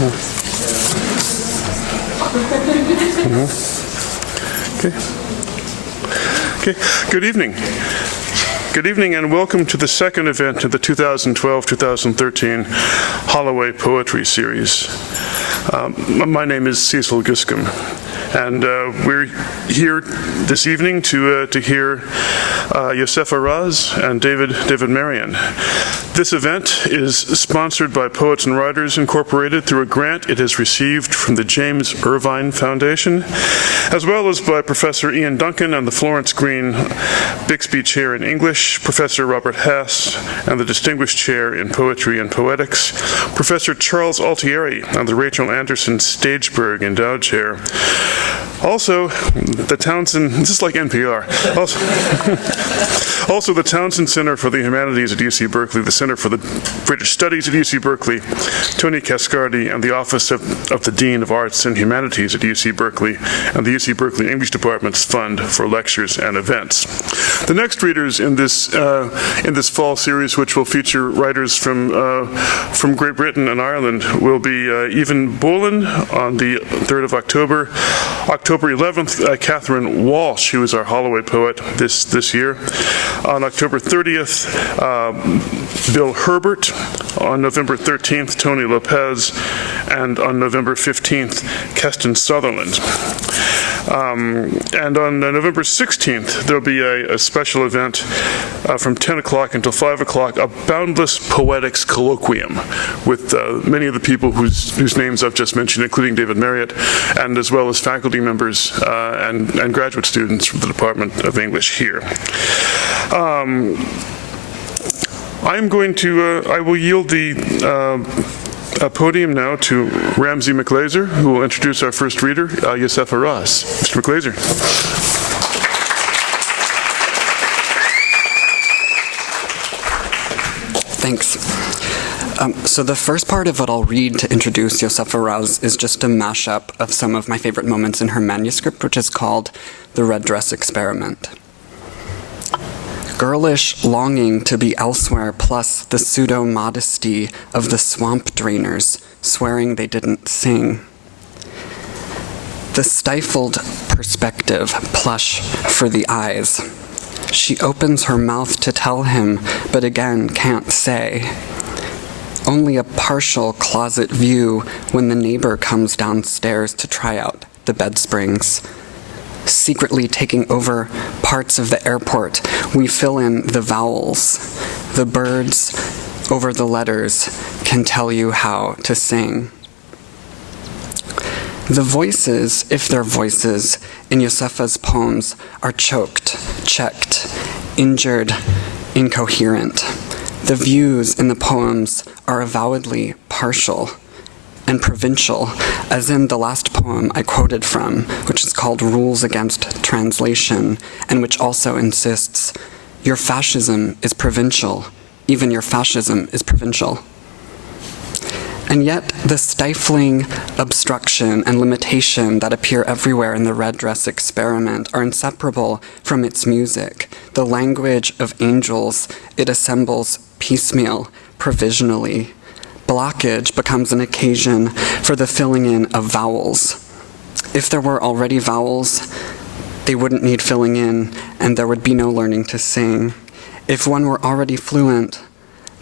Okay. Good evening. Good evening and welcome to the second event of the 2012-2013 Holloway Poetry Series. My name is Cecil Giscombe, and we're here this evening to hear Yosefa Raz and David Marion. This event is sponsored by Poets and Writers Incorporated through a grant it has received from the James Irvine Foundation, as well as by Professor Ian Duncan and the Florence Green Bixby Chair in English, Professor Robert Hass and the Distinguished Chair in Poetry and Poetics, Professor Charles Altieri and the Rachel Anderson Stageberg Endowed Chair. Also, the Townsend, this is like NPR, also the Townsend Center for the Humanities at UC Berkeley, the Center for the British Studies at UC Berkeley, Tony Cascardi, and the Office of the Dean of Arts and Humanities at UC Berkeley, and the UC Berkeley English Department's Fund for Lectures and Events. The next readers in this fall series, which will feature writers from Great Britain and Ireland, will be Evan Boland on the 3rd of October 11th, Catherine Walsh, who is our Holloway poet this year. On October 30th, Bill Herbert. On November 13th, Tony Lopez. And on November 15th, Keston Sutherland. And on November 16th, there'll be a special event from 10 o'clock until 5 o'clock, a Boundless Poetics Colloquium with many of the people whose names I've just mentioned, including David Marriott, and as well as faculty members and graduate students from the Department of English here. I will yield the podium now to Ramsey McLaser, who will introduce our first reader, Yosefa Raz. Mr. McLaser. Thanks. So the first part of what I'll read to introduce Yosefa Raz is just a mashup of some of my favorite moments in her manuscript, which is called The Red Dress Experiment. Girlish longing to be elsewhere, plus the pseudo-modesty of the swamp drainers, swearing they didn't sing. The stifled perspective, plush for the eyes. She opens her mouth to tell him, but again can't say. Only a partial closet view when the neighbor comes downstairs to try out the bed springs. Secretly taking over parts of the airport, we fill in the vowels. The birds over the letters can tell you how to sing. The voices, if they're voices, in Yosefa's poems are choked, checked, injured, incoherent. The views in the poems are avowedly partial and provincial, as in the last poem I quoted from, which is called Rules Against Translation, and which also insists, your fascism is provincial, even your fascism is provincial. And yet, the stifling obstruction and limitation that appear everywhere in the Red Dress Experiment are inseparable from its music, the language of angels it assembles piecemeal, provisionally. Blockage becomes an occasion for the filling in of vowels. If there were already vowels, they wouldn't need filling in, and there would be no learning to sing. If one were already fluent,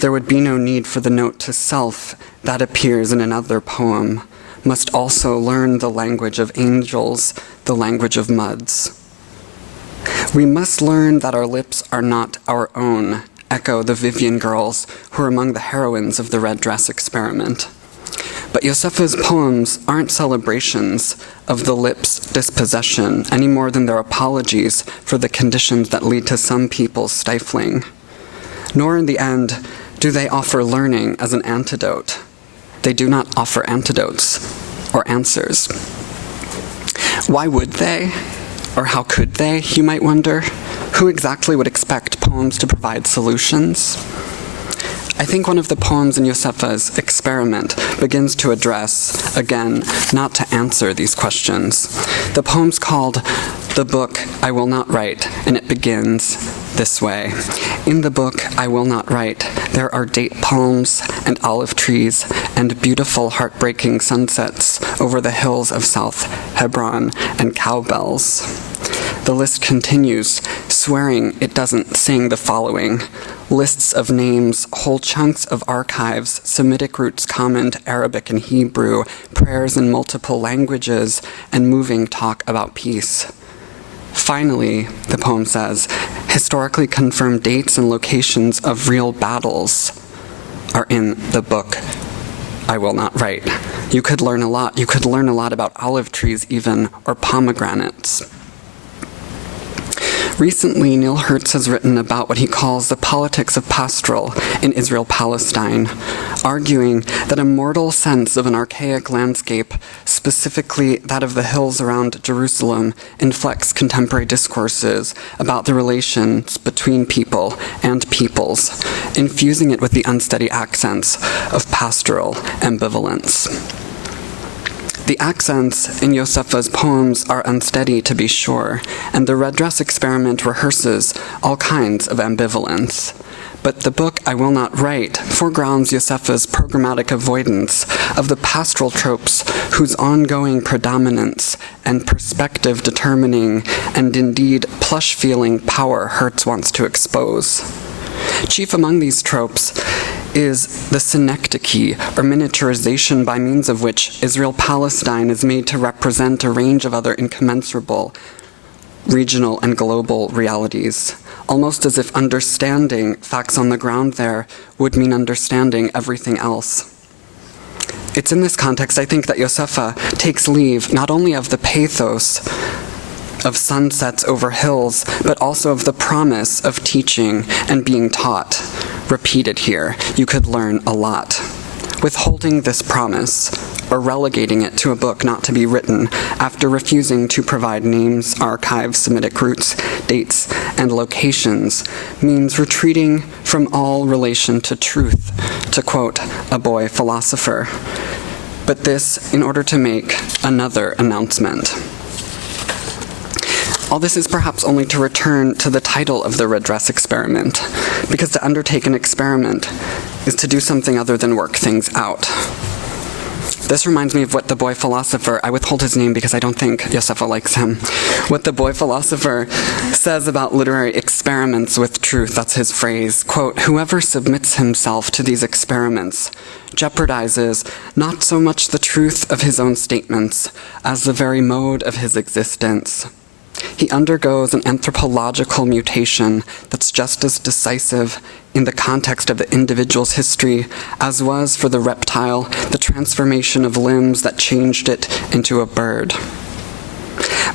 there would be no need for the note to self that appears in another poem, must also learn the language of angels, the language of muds. We must learn that our lips are not our own, echo the Vivian girls who are among the heroines of the Red Dress Experiment. But Yosefa's poems aren't celebrations of the lips' dispossession any more than they're apologies for the conditions that lead to some people's stifling. Nor in the end do they offer learning as an antidote. They do not offer antidotes or answers. Why would they? Or how could they, you might wonder? Who exactly would expect poems to provide solutions? I think one of the poems in Yosefa's experiment begins to address, again, not to answer these questions. The poem's called The Book I Will Not Write, and it begins, this way. In the book, I will not write. There are date palms and olive trees and beautiful, heartbreaking sunsets over the hills of South Hebron and cowbells. The list continues, swearing it doesn't sing the following. Lists of names, whole chunks of archives, Semitic roots common to Arabic and Hebrew, prayers in multiple languages, and moving talk about peace. Finally, the poem says, historically confirmed dates and locations of real battles are in the book. I will not write. You could learn a lot. You could learn a lot about olive trees even, or pomegranates. Recently, Neil Hertz has written about what he calls the politics of pastoral in Israel-Palestine, arguing that a mortal sense of an archaic landscape, specifically that of the hills around Jerusalem, inflects contemporary discourses about the relations between people and peoples, infusing it with the unsteady accents of pastoral ambivalence. The accents in Yosefa's poems are unsteady, to be sure, and the red dress experiment rehearses all kinds of ambivalence. But the book I will not write foregrounds Yosefa's programmatic avoidance of the pastoral tropes whose ongoing predominance and perspective determining and indeed plush-feeling power Hertz wants to expose. Chief among these tropes is the synecdoche, or miniaturization by means of which Israel-Palestine is made to represent a range of other incommensurable regional and global realities, almost as if understanding facts on the ground there would mean understanding everything else. It's in this context, I think, that Yosefa takes leave not only of the pathos of sunsets over hills, but also of the promise of teaching and being taught. Repeated here, you could learn a lot. Withholding this promise, or relegating it to a book not to be written after refusing to provide names, archives, Semitic roots, dates, and locations, means retreating from all relation to truth, to quote a boy philosopher. But this in order to make another announcement. All this is perhaps only to return to the title of the red dress experiment, because to undertake an experiment is to do something other than work things out. This reminds me of what the boy philosopher, I withhold his name because I don't think Yosefa likes him, what the boy philosopher says about literary experiments with truth. That's his phrase, quote, whoever submits himself to these experiments jeopardizes not so much the truth of his own statements as the very mode of his existence. He undergoes an anthropological mutation that's just as decisive in the context of the individual's history as was for the reptile the transformation of limbs that changed it into a bird.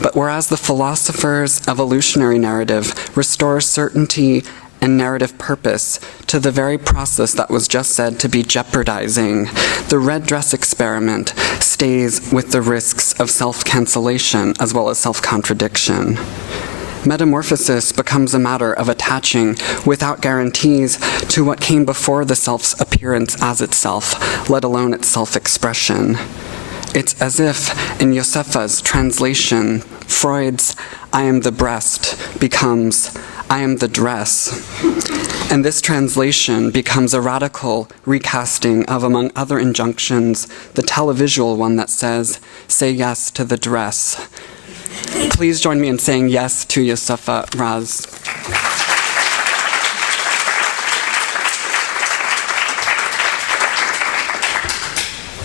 But whereas the philosopher's evolutionary narrative restores certainty and narrative purpose to the very process that was just said to be jeopardizing, the red dress experiment stays with the risks of self-cancellation as well as self-contradiction. Metamorphosis becomes a matter of attaching without guarantees to what came before the self's appearance as itself, let alone its self-expression. It's as if, in Yosefa's translation, Freud's I am the breast becomes I am the dress. And this translation becomes a radical recasting of, among other injunctions, the televisual one that says, say yes to the dress. Please join me in saying yes to Yosefa Raz.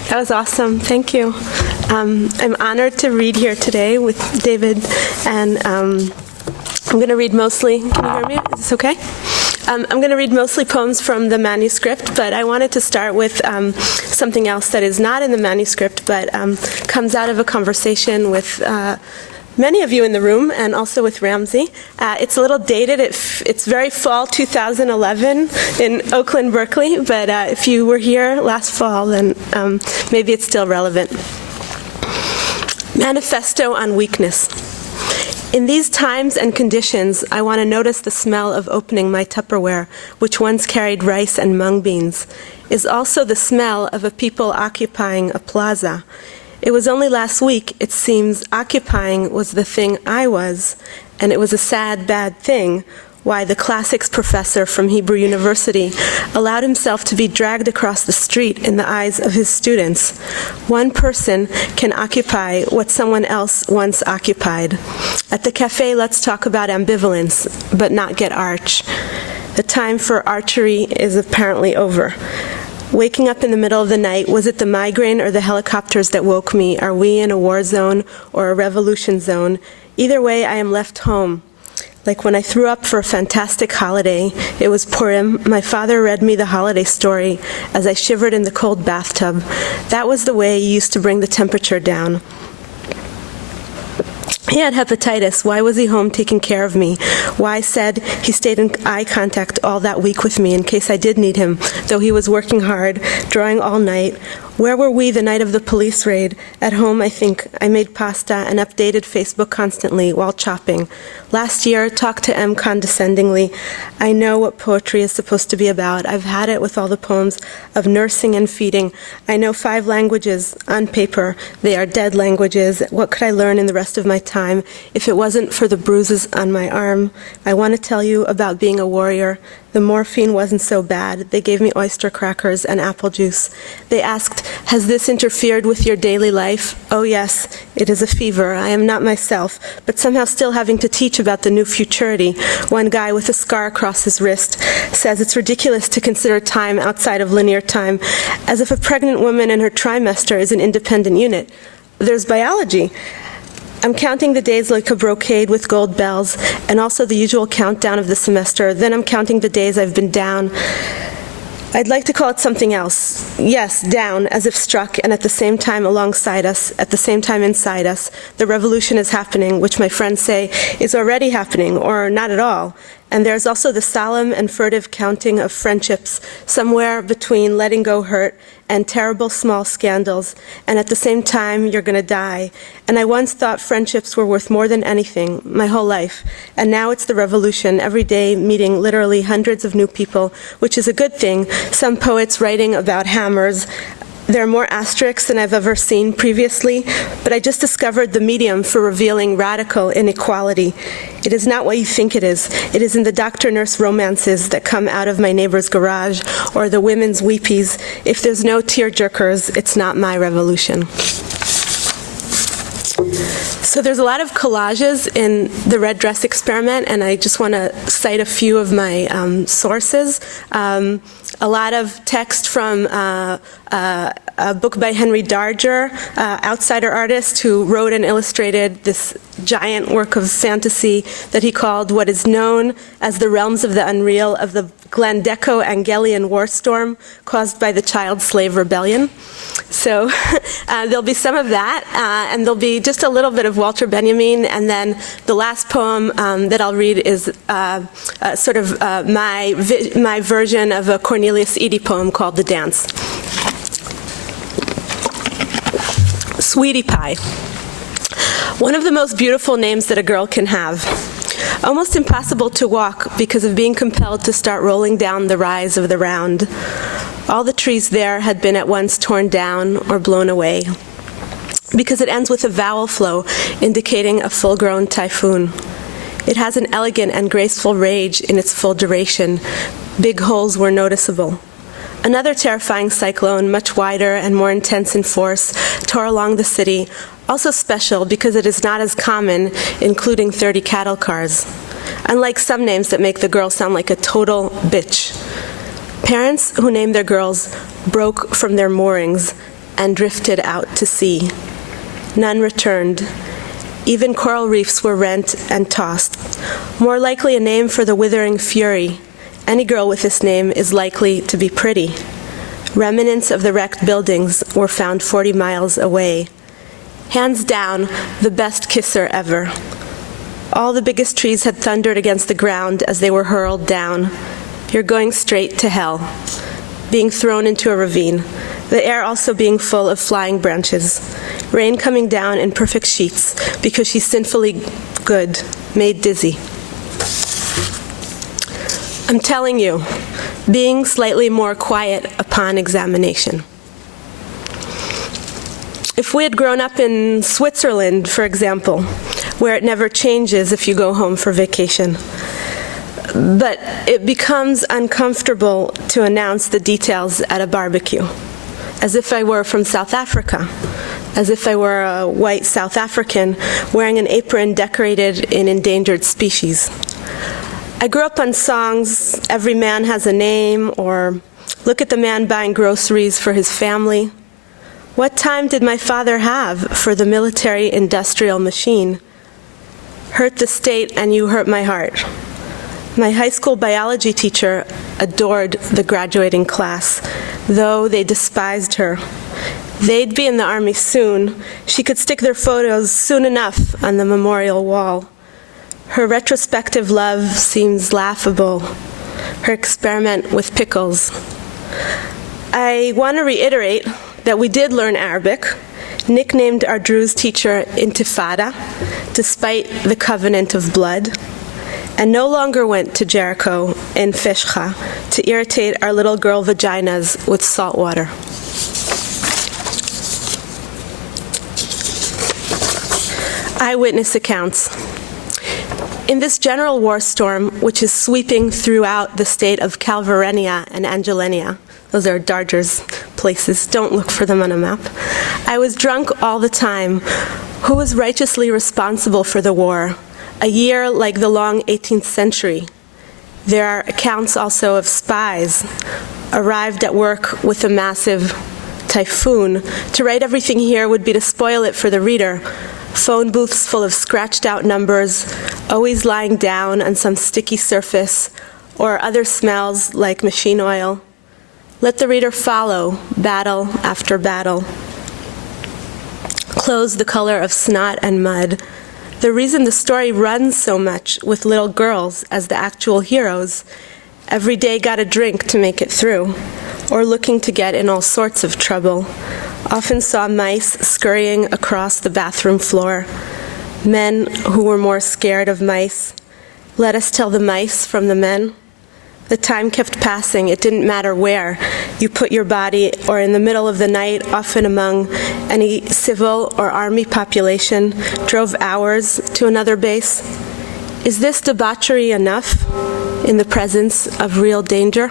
That was awesome. Thank you. I'm honored to read here today with David, and I'm going to read mostly, can you hear me? Is this okay? I'm going to read mostly poems from the manuscript, but I wanted to start with something else that is not in the manuscript, but comes out of a conversation with many of you in the room, and also with Ramsey. It's a little dated. It's very fall 2011 in Oakland, Berkeley, but if you were here last fall, then maybe it's still relevant. Manifesto on Weakness. In these times and conditions, I want to notice the smell of opening my Tupperware, which once carried rice and mung beans, is also the smell of a people occupying a plaza. It was only last week, it seems, occupying was the thing I was, and it was a sad, bad thing, why the classics professor from Hebrew University allowed himself to be dragged across the street in the eyes of his students. One person can occupy what someone else once occupied. At the cafe, let's talk about ambivalence, but not get arch. The time for archery is apparently over. Waking up in the middle of the night, was it the migraine or the helicopters that woke me? Are we in a war zone or a revolution zone? Either way, I am left home. Like when I threw up for a fantastic holiday, it was Purim, my father read me the holiday story as I shivered in the cold bathtub. That was the way he used to bring the temperature down. He had hepatitis. Why was he home taking care of me? Why said he stayed in eye contact all that week with me in case I did need him, though he was working hard, drawing all night? Where were we the night of the police raid? At home, I think. I made pasta and updated Facebook constantly while chopping. Last year, talked to M condescendingly. I know what poetry is supposed to be about. I've had it with all the poems of nursing and feeding. I know 5 languages on paper. They are dead languages. What could I learn in the rest of my time if it wasn't for the bruises on my arm? I want to tell you about being a warrior. The morphine wasn't so bad. They gave me oyster crackers and apple juice. They asked, has this interfered with your daily life? Oh yes, it is a fever. I am not myself, but somehow still having to teach about the new futurity. One guy with a scar across his wrist says it's ridiculous to consider time outside of linear time, as if a pregnant woman and her trimester is an independent unit. There's biology. I'm counting the days like a brocade with gold bells, and also the usual countdown of the semester. Then I'm counting the days I've been down. I'd like to call it something else. Yes, down, as if struck, and at the same time alongside us, at the same time inside us. The revolution is happening, which my friends say is already happening, or not at all. And there's also the solemn and furtive counting of friendships, somewhere between letting go hurt and terrible small scandals, and at the same time, you're going to die. And I once thought friendships were worth more than anything, my whole life. And now it's the revolution, every day meeting literally hundreds of new people, which is a good thing. Some poets writing about hammers. There are more asterisks than I've ever seen previously, but I just discovered the medium for revealing radical inequality. It is not what you think it is. It is in the doctor-nurse romances that come out of my neighbor's garage, or the women's weepies. If there's no tear-jerkers, it's not my revolution. So there's a lot of collages in the Red Dress Experiment, and I just want to cite a few of my sources. A lot of text from a book by Henry Darger, outsider artist who wrote and illustrated this giant work of fantasy that he called what is known as the realms of the unreal of the Glandeco-Angelian war storm caused by the child slave rebellion. So there'll be some of that, and there'll be just a little bit of Walter Benjamin, and then the last poem that I'll read is sort of my version of a Cornelius Eady poem called The Dance. Sweetie Pie. One of the most beautiful names that a girl can have. Almost impossible to walk because of being compelled to start rolling down the rise of the round. All the trees there had been at once torn down or blown away, because it ends with a vowel flow indicating a full-grown typhoon. It has an elegant and graceful rage in its full duration. Big holes were noticeable. Another terrifying cyclone, much wider and more intense in force, tore along the city, also special because it is not as common, including 30 cattle cars. Unlike some names that make the girl sound like a total bitch. Parents who named their girls broke from their moorings and drifted out to sea. None returned. Even coral reefs were rent and tossed. More likely a name for the withering fury. Any girl with this name is likely to be pretty. Remnants of the wrecked buildings were found 40 miles away. Hands down, the best kisser ever. All the biggest trees had thundered against the ground as they were hurled down. You're going straight to hell, being thrown into a ravine, the air also being full of flying branches, rain coming down in perfect sheets because she's sinfully good, made dizzy. I'm telling you, being slightly more quiet upon examination. If we had grown up in Switzerland, for example, where it never changes if you go home for vacation, but it becomes uncomfortable to announce the details at a barbecue, as if I were from South Africa, as if I were a white South African wearing an apron decorated in endangered species. I grew up on songs, Every Man Has a Name, or Look at the Man Buying Groceries for His Family. What time did my father have for the military-industrial machine? Hurt the state and you hurt my heart. My high school biology teacher adored the graduating class, though they despised her. They'd be in the Army soon. She could stick their photos soon enough on the memorial wall. Her retrospective love seems laughable. Her experiment with pickles. I want to reiterate that we did learn Arabic, nicknamed our Druze teacher Intifada, despite the covenant of blood, and no longer went to Jericho in Feshcha to irritate our little girl vaginas with salt water. Eyewitness accounts. In this general war storm, which is sweeping throughout the state of Calvarenia and Angelenia, those are Darger's places, don't look for them on a map, I was drunk all the time. Who was righteously responsible for the war? A year like the long 18th century. There are accounts also of spies arrived at work with a massive typhoon. To write everything here would be to spoil it for the reader. Phone booths full of scratched out numbers, always lying down on some sticky surface, or other smells like machine oil. Let the reader follow battle after battle. Clothes the color of snot and mud. The reason the story runs so much with little girls as the actual heroes, every day got a drink to make it through, or looking to get in all sorts of trouble. Often saw mice scurrying across the bathroom floor, men who were more scared of mice. Let us tell the mice from the men. The time kept passing. It didn't matter where you put your body, or in the middle of the night, often among any civil or army population, drove hours to another base. Is this debauchery enough in the presence of real danger?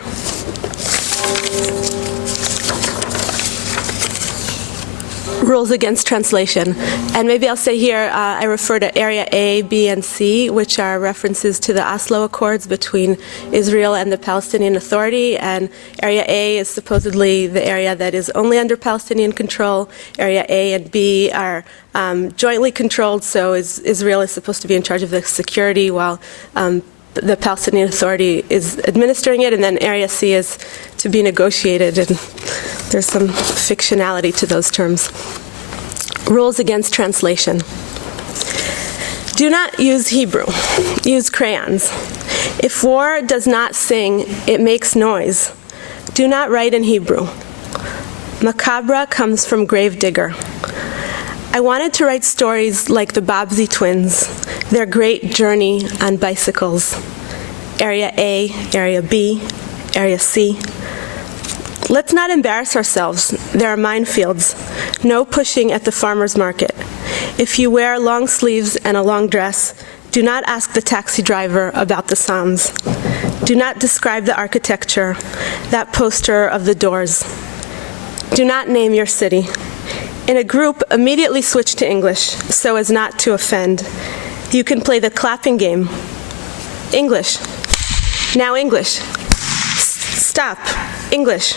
Rules against translation. And maybe I'll say here, I refer to Area A, B, and C, which are references to the Oslo Accords between Israel and the Palestinian Authority. And Area A is supposedly the area that is only under Palestinian control. Area A and B are jointly controlled, so Israel is supposed to be in charge of the security while the Palestinian Authority is administering it, and then Area C is to be negotiated, and there's some fictionality to those terms. Rules against translation. Do not use Hebrew. Use crayons. If war does not sing, it makes noise. Do not write in Hebrew. Macabre comes from gravedigger. I wanted to write stories like the Babzi twins, their great journey on bicycles. Area A, Area B, Area C. Let's not embarrass ourselves. There are minefields. No pushing at the farmer's market. If you wear long sleeves and a long dress, do not ask the taxi driver about the Psalms. Do not describe the architecture, that poster of the Doors. Do not name your city. In a group, immediately switch to English so as not to offend. You can play the clapping game. English. Now English. Stop. English.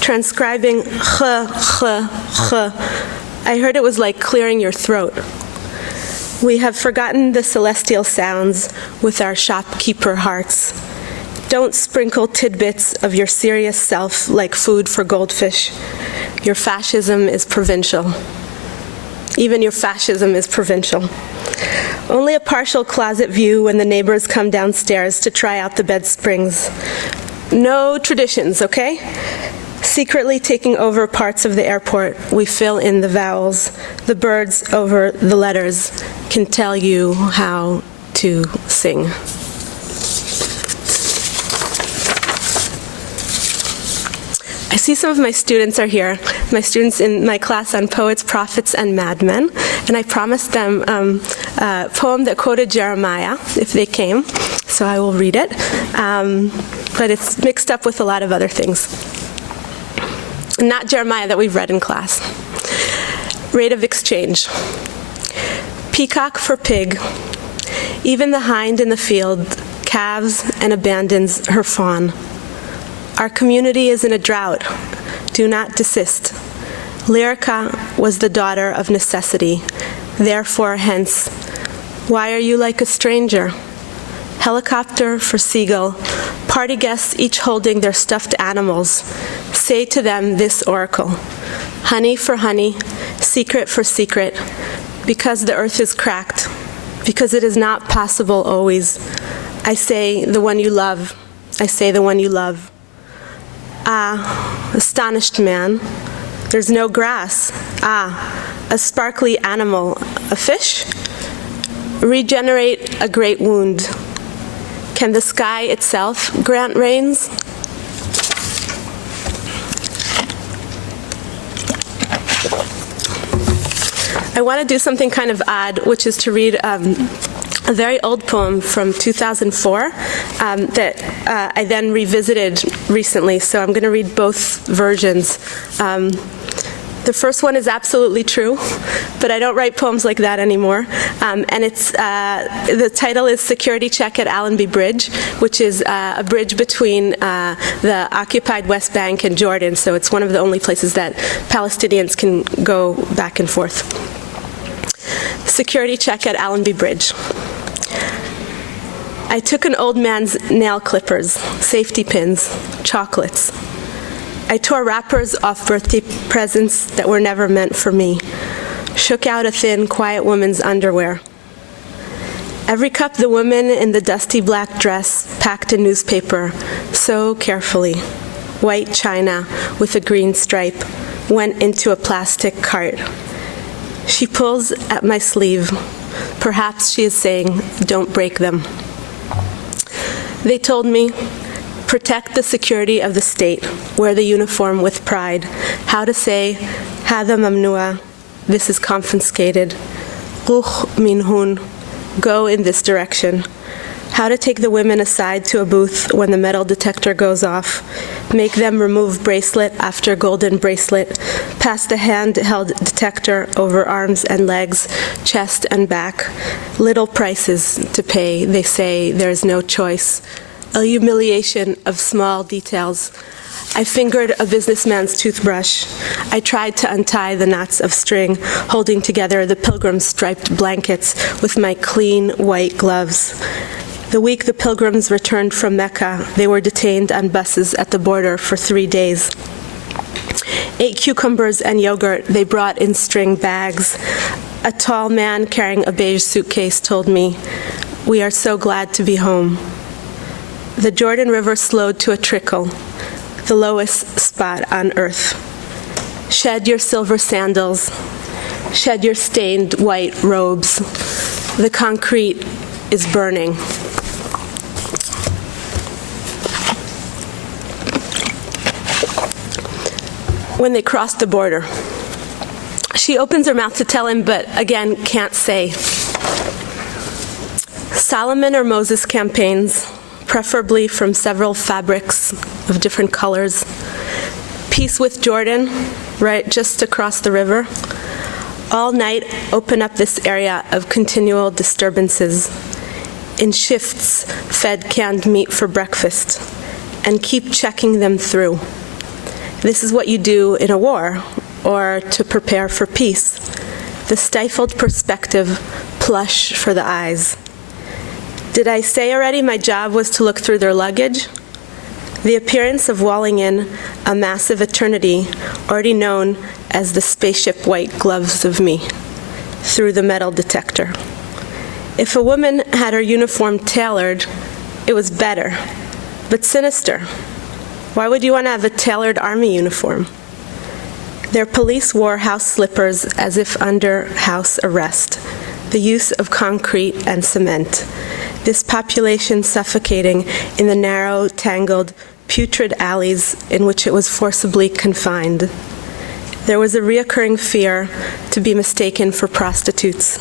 Transcribing ch. I heard it was like clearing your throat. We have forgotten the celestial sounds with our shopkeeper hearts. Don't sprinkle tidbits of your serious self like food for goldfish. Your fascism is provincial. Even your fascism is provincial. Only a partial closet view when the neighbors come downstairs to try out the bed springs. No traditions, okay? Secretly taking over parts of the airport, we fill in the vowels. The birds over the letters can tell you how to sing. I see some of my students are here, my students in my class on poets, prophets, and madmen, and I promised them a poem that quoted Jeremiah, if they came. so I will read it. But it's mixed up with a lot of other things. Not Jeremiah that we've read in class. Rate of exchange. Peacock for pig. Even the hind in the field calves and abandons her fawn. Our community is in a drought. Do not desist. Lyrica was the daughter of necessity. Therefore, hence, why are you like a stranger? Helicopter for seagull. Party guests each holding their stuffed animals. Say to them this oracle. Honey for honey, secret for secret. Because the earth is cracked. Because it is not possible always. I say the one you love. I say the one you love. Ah, astonished man. There's no grass. Ah, a sparkly animal. A fish? Regenerate a great wound. Can the sky itself grant rains? I want to do something kind of odd, which is to read a very old poem from 2004 that I then revisited recently. So I'm going to read both versions. The first one is absolutely true, but I don't write poems like that anymore. And it's the title is Security Check at Allenby Bridge, which is a bridge between the occupied West Bank and Jordan. So it's one of the only places that Palestinians can go back and forth. Security check at Allenby Bridge. I took an old man's nail clippers, safety pins, chocolates. I tore wrappers off birthday presents that were never meant for me, shook out a thin, quiet woman's underwear. Every cup the woman in the dusty black dress packed a newspaper so carefully, white china with a green stripe, went into a plastic cart. She pulls at my sleeve. Perhaps she is saying, don't break them. They told me, protect the security of the state, wear the uniform with pride. How to say, hada mamnua, this is confiscated. Ruch minhun, go in this direction. How to take the women aside to a booth when the metal detector goes off. Make them remove bracelet after golden bracelet. Pass the handheld detector over arms and legs, chest and back. Little prices to pay, they say there's no choice. A humiliation of small details. I fingered a businessman's toothbrush. I tried to untie the knots of string, holding together the pilgrims' striped blankets with my clean white gloves. The week the pilgrims returned from Mecca, they were detained on buses at the border for 3 days. 8 cucumbers and yogurt they brought in string bags. A tall man carrying a beige suitcase told me, "We are so glad to be home." The Jordan River slowed to a trickle, the lowest spot on earth. Shed your silver sandals, shed your stained white robes. The concrete is burning. When they crossed the border, she opens her mouth to tell him, but again, can't say. Solomon or Moses campaigns, preferably from several fabrics of different colors. Peace with Jordan, right just across the river. All night, open up this area of continual disturbances. In shifts, fed canned meat for breakfast, and keep checking them through. This is what you do in a war, or to prepare for peace. The stifled perspective, plush for the eyes. Did I say already my job was to look through their luggage? The appearance of walling in a massive eternity, already known as the spaceship white gloves of me, through the metal detector. If a woman had her uniform tailored, it was better, but sinister. Why would you want to have a tailored army uniform? Their police wore house slippers as if under house arrest, the use of concrete and cement. This population suffocating in the narrow, tangled, putrid alleys in which it was forcibly confined. There was a reoccurring fear to be mistaken for prostitutes.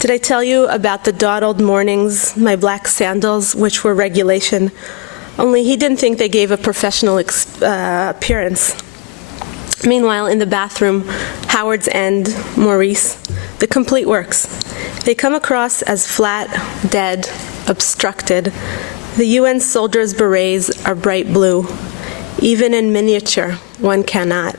Did I tell you about the dawdled mornings, my black sandals, which were regulation? Only he didn't think they gave a professional appearance. Meanwhile, in the bathroom, Howard's End, Maurice, the complete works. They come across as flat, dead, obstructed. The UN soldiers' berets are bright blue. Even in miniature, one cannot.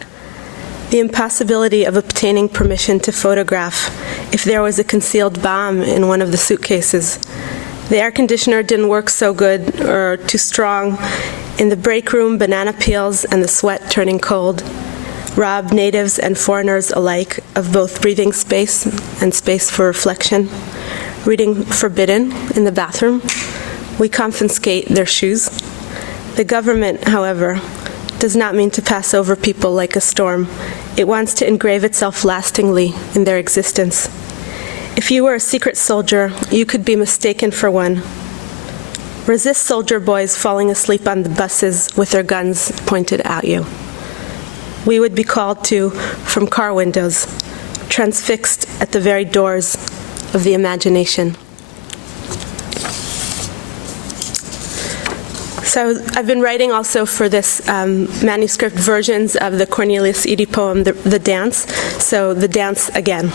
The impossibility of obtaining permission to photograph if there was a concealed bomb in one of the suitcases. The air conditioner didn't work so good or too strong. In the break room, banana peels and the sweat turning cold robbed natives and foreigners alike of both breathing space and space for reflection. Reading forbidden in the bathroom. We confiscate their shoes. The government, however, does not mean to pass over people like a storm. It wants to engrave itself lastingly in their existence. If you were a secret soldier, you could be mistaken for one. Resist soldier boys falling asleep on the buses with their guns pointed at you. We would be called to from car windows, transfixed at the very doors of the imagination. So I've been writing also for this manuscript versions of the Cornelius Eady poem, The Dance. So the dance again.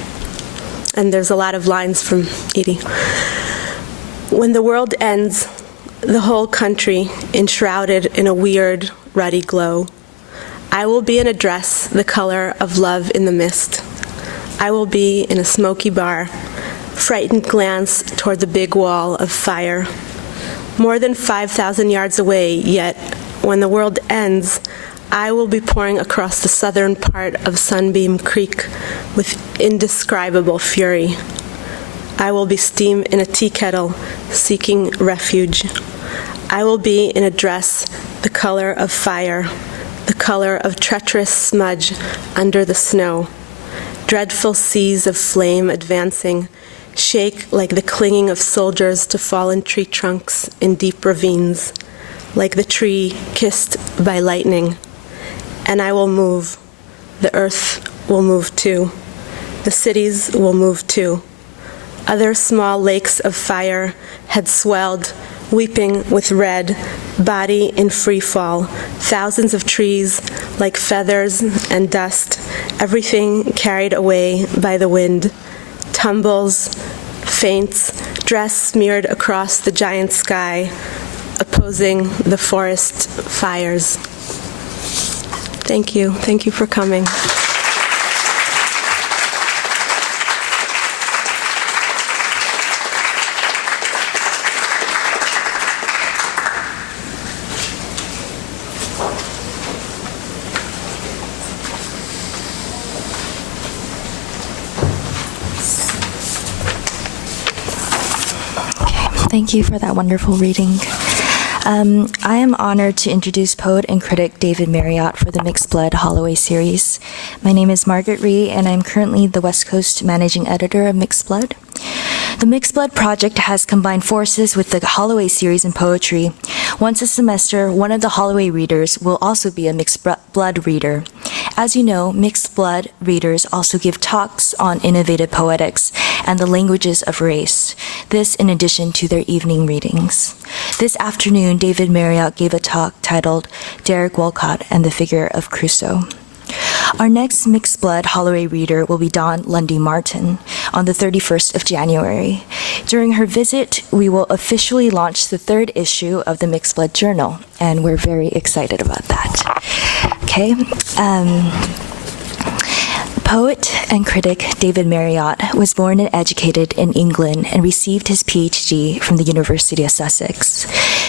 And there's a lot of lines from Eady. When the world ends, the whole country enshrouded in a weird, ruddy glow, I will be in a dress the color of love in the mist. I will be in a smoky bar, frightened glance toward the big wall of fire. More than 5,000 yards away, yet when the world ends, I will be pouring across the southern part of Sunbeam Creek with indescribable fury. I will be steam in a tea kettle, seeking refuge. I will be in a dress the color of fire, the color of treacherous smudge under the snow. Dreadful seas of flame advancing, shake like the clinging of soldiers to fallen tree trunks in deep ravines, like the tree kissed by lightning. And I will move. The earth will move too. The cities will move too. Other small lakes of fire had swelled, weeping with red, body in free fall, thousands of trees like feathers and dust, everything carried away by the wind, tumbles, faints, dress smeared across the giant sky, opposing the forest fires. Thank you. Thank you for coming. Thank you for that wonderful reading. I am honored to introduce poet and critic David Marriott for the Mixed Blood Holloway series. My name is Margaret Rhee, and I'm currently the West Coast managing editor of Mixed Blood. The Mixed Blood project has combined forces with the Holloway series in poetry. Once a semester, one of the Holloway readers will also be a Mixed Blood reader. As you know, Mixed Blood readers also give talks on innovative poetics and the languages of race, this in addition to their evening readings. This afternoon, David Marriott gave a talk titled Derek Walcott and the Figure of Crusoe. Our next Mixed Blood Holloway reader will be Dawn Lundy Martin on the 31st of January. During her visit, we will officially launch the 3rd issue of the Mixed Blood Journal, and we're very excited about that. Okay. Poet and critic David Marriott was born and educated in England and received his PhD from the University of Sussex.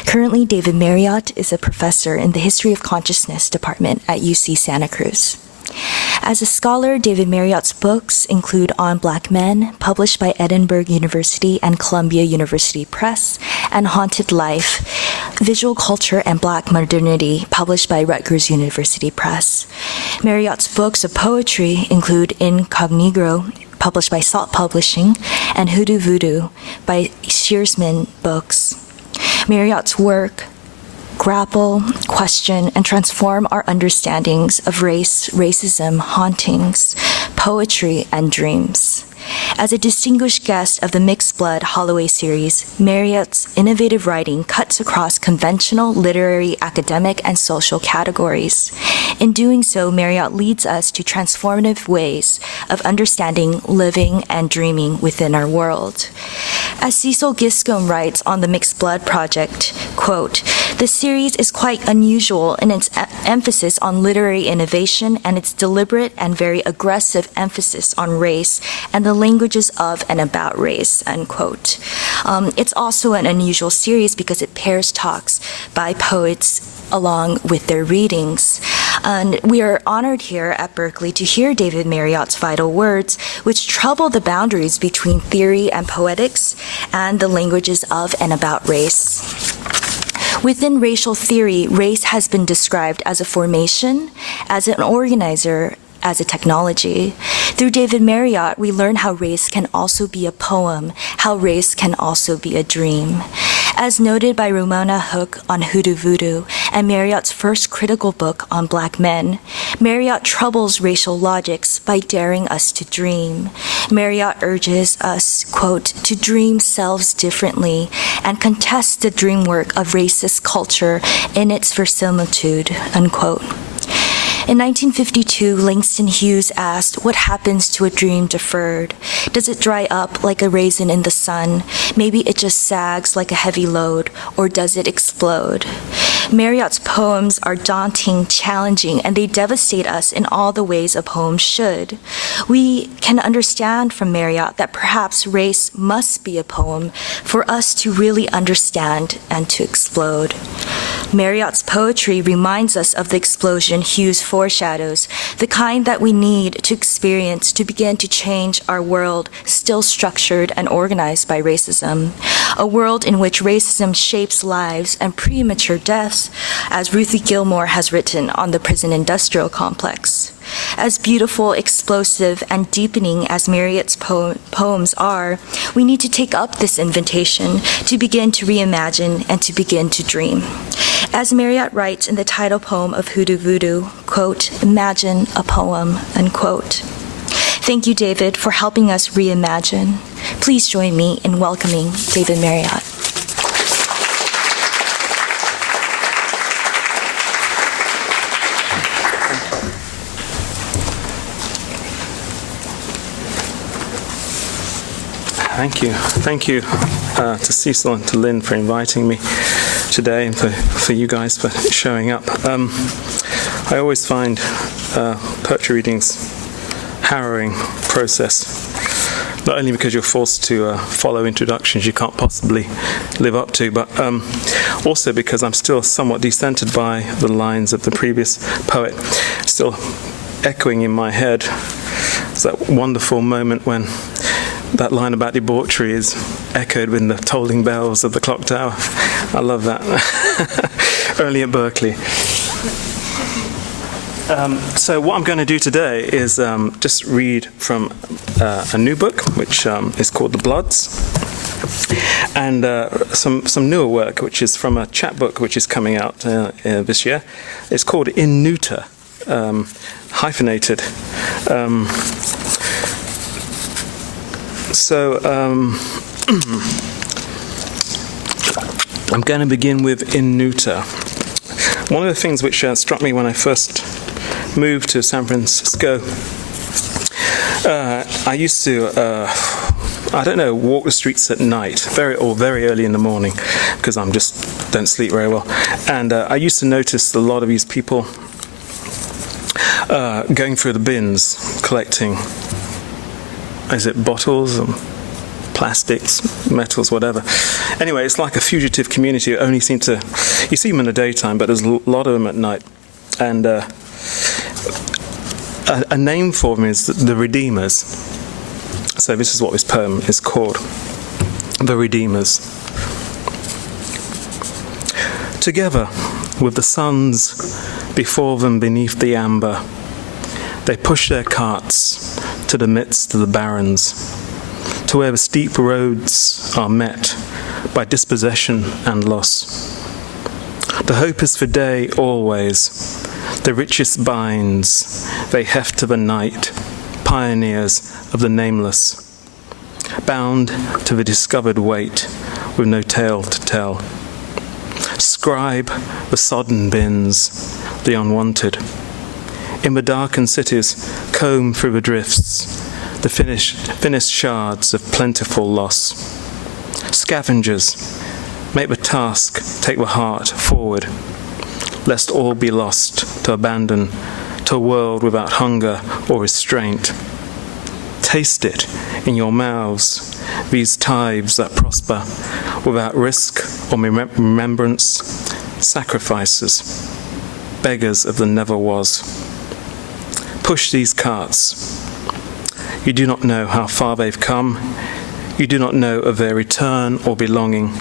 Currently, David Marriott is a professor in the History of Consciousness department at UC Santa Cruz. As a scholar, David Marriott's books include On Black Men, published by Edinburgh University and Columbia University Press, and Haunted Life, Visual Culture and Black Modernity, published by Rutgers University Press. Marriott's books of poetry include Incognito, published by Salt Publishing, and Hoodoo Voodoo by Shearsman Books. Marriott's work grapple, question, and transform our understandings of race, racism, hauntings, poetry, and dreams. As a distinguished guest of the Mixed Blood Holloway series, Marriott's innovative writing cuts across conventional literary, academic, and social categories. In doing so, Marriott leads us to transformative ways of understanding, living, and dreaming within our world. As Cecil Giscombe writes on the Mixed Blood Project, quote, "The series is quite unusual in its emphasis on literary innovation and its deliberate and very aggressive emphasis on race and the languages of and about race," unquote. It's also an unusual series because it pairs talks by poets along with their readings. And we are honored here at Berkeley to hear David Marriott's vital words, which trouble the boundaries between theory and poetics and the languages of and about race. Within racial theory, race has been described as a formation, as an organizer, as a technology. Through David Marriott, we learn how race can also be a poem, how race can also be a dream. As noted by Ramona Hook on Hoodoo Voodoo and Marriott's first critical book on Black men, Marriott troubles racial logics by daring us to dream. Marriott urges us, quote, "to dream selves differently and contest the dream work of racist culture in its verisimilitude," unquote. In 1952, Langston Hughes asked, "What happens to a dream deferred? Does it dry up like a raisin in the sun? Maybe it just sags like a heavy load, or does it explode?" Marriott's poems are daunting, challenging, and they devastate us in all the ways a poem should. We can understand from Marriott that perhaps race must be a poem for us to really understand and to explode. Marriott's poetry reminds us of the explosion Hughes foreshadows, the kind that we need to experience to begin to change our world still structured and organized by racism, a world in which racism shapes lives and premature deaths, as Ruthie Gilmore has written on the prison industrial complex. As beautiful, explosive, and deepening as Marriott's poems are, we need to take up this invitation to begin to reimagine and to begin to dream. As Marriott writes in the title poem of Hoodoo Voodoo, quote, "Imagine a poem," unquote. Thank you, David, for helping us reimagine. Please join me in welcoming David Marriott. Thank you. Thank you to Cecil and to Lynn for inviting me today and for you guys for showing up. I always find poetry readings harrowing process, not only because you're forced to follow introductions you can't possibly live up to, but also because I'm still somewhat decentered by the lines of the previous poet, still echoing in my head. It's that wonderful moment when that line about debauchery is echoed with the tolling bells of the clock tower. I love that. Only at Berkeley. So what I'm going to do today is just read from a new book, which is called The Bloods, and some newer work, which is from a chapbook which is coming out this year. It's called In-Neuter, hyphenated. So I'm going to begin with In-Neuter. One of the things which struck me when I first moved to San Francisco, I used to, walk the streets at night, very early in the morning, because don't sleep very well. And I used to notice a lot of these people going through the bins, collecting, bottles and plastics, metals, whatever. Anyway, it's like a fugitive community. You only seem to, you see them in the daytime, but there's a lot of them at night. And a name for them is the Redeemers. So this is what this poem is called, The Redeemers. Together with the suns before them beneath the amber, they push their carts to the midst of the barrens, to where the steep roads are met by dispossession and loss. The hope is for day always. The richest binds, they heft to the night, pioneers of the nameless bound to the discovered weight with no tale to tell. Scribe the sodden bins, the unwanted. In the darkened cities, comb through the drifts, the finished shards of plentiful loss. Scavengers, make the task, take the heart forward, lest all be lost to abandon to a world without hunger or restraint. Taste it in your mouths, these tithes that prosper, without risk or remembrance, sacrifices, beggars of the never was. Push these carts. You do not know how far they've come. You do not know of their return or belonging.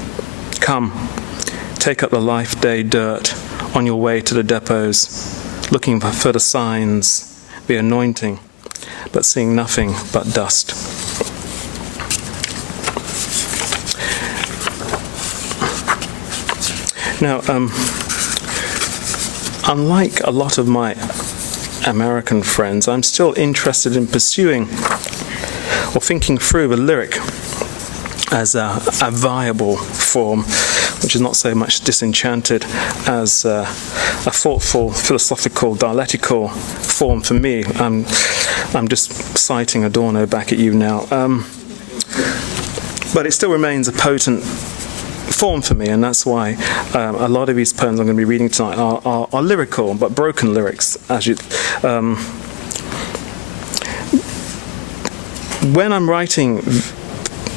Come, take up the life day dirt on your way to the depots, looking for the signs, the anointing, but seeing nothing but dust. Now, unlike a lot of my American friends, I'm still interested in pursuing or thinking through the lyric as a viable form, which is not so much disenchanted as a thoughtful, philosophical, dialectical form for me. I'm just citing Adorno back at you now. But it still remains a potent form for me, and that's why a lot of these poems I'm going to be reading tonight are lyrical, but broken lyrics. When I'm writing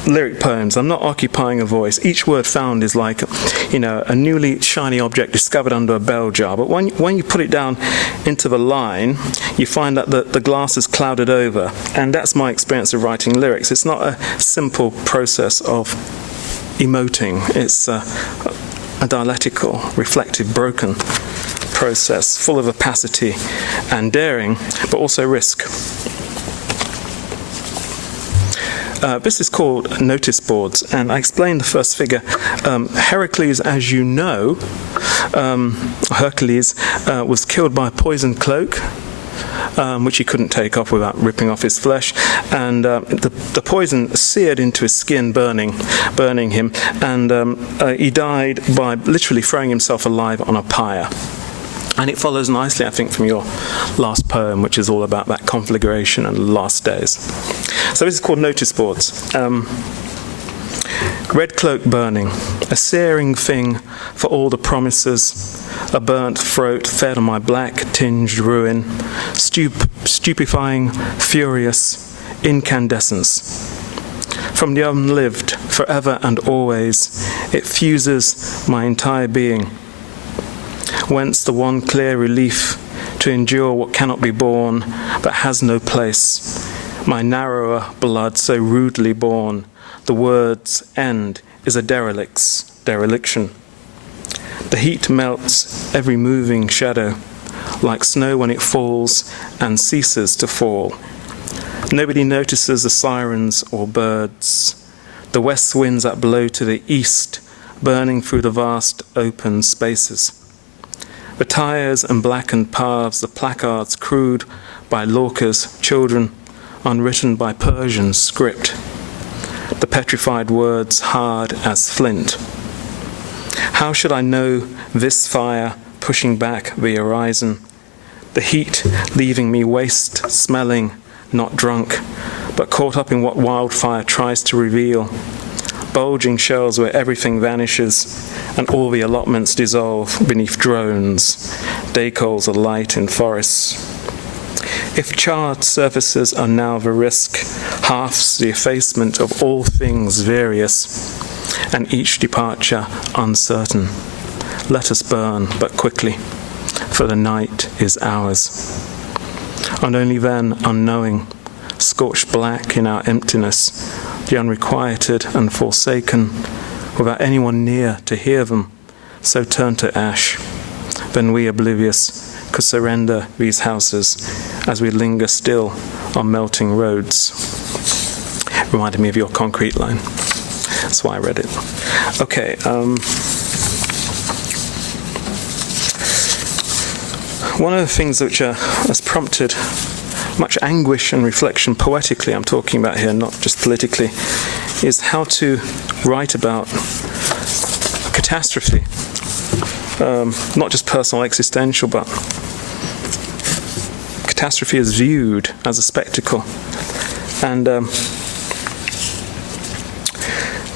lyric poems, I'm not occupying a voice. Each word found is like, a newly shiny object discovered under a bell jar. But when you put it down into the line, you find that the glass is clouded over. And that's my experience of writing lyrics. It's not a simple process of emoting. It's a dialectical, reflective, broken process, full of opacity and daring, but also risk. This is called Noticeboards, and I explained the first figure. Heracles, as you know, Hercules was killed by a poisoned cloak, which he couldn't take off without ripping off his flesh, and the poison seared into his skin, burning him, and he died by literally throwing himself alive on a pyre. And it follows nicely, I think, from your last poem, which is all about that conflagration and the last days. So this is called Noticeboards. Red cloak burning, a searing thing for all the promises, a burnt throat fed on my black-tinged ruin, stupefying, furious incandescence. From the unlived, forever and always, it fuses my entire being. Whence the one clear relief to endure what cannot be borne, but has no place. My narrower blood so rudely born, the word's end is a dereliction. The heat melts every moving shadow, like snow when it falls and ceases to fall. Nobody notices the sirens or birds, the west winds that blow to the east, burning through the vast open spaces. The tires and blackened paths, the placards crude by Lorca's children, unwritten by Persian script. The petrified words hard as flint. How should I know this fire pushing back the horizon? The heat leaving me waste, smelling, not drunk, but caught up in what wildfire tries to reveal. Bulging shells where everything vanishes and all the allotments dissolve beneath drones, decals alight in forests. If charred surfaces are now the risk, halves the effacement of all things various, and each departure uncertain. Let us burn, but quickly, for the night is ours. And only then, unknowing, scorched black in our emptiness, the unrequited and forsaken, without anyone near to hear them, so turn to ash. Then we, oblivious, could surrender these houses as we linger still on melting roads. Reminded me of your concrete line. That's why I read it. Okay. One of the things which has prompted much anguish and reflection poetically, I'm talking about here, not just politically, is how to write about catastrophe, not just personal existential, but catastrophe is viewed as a spectacle. And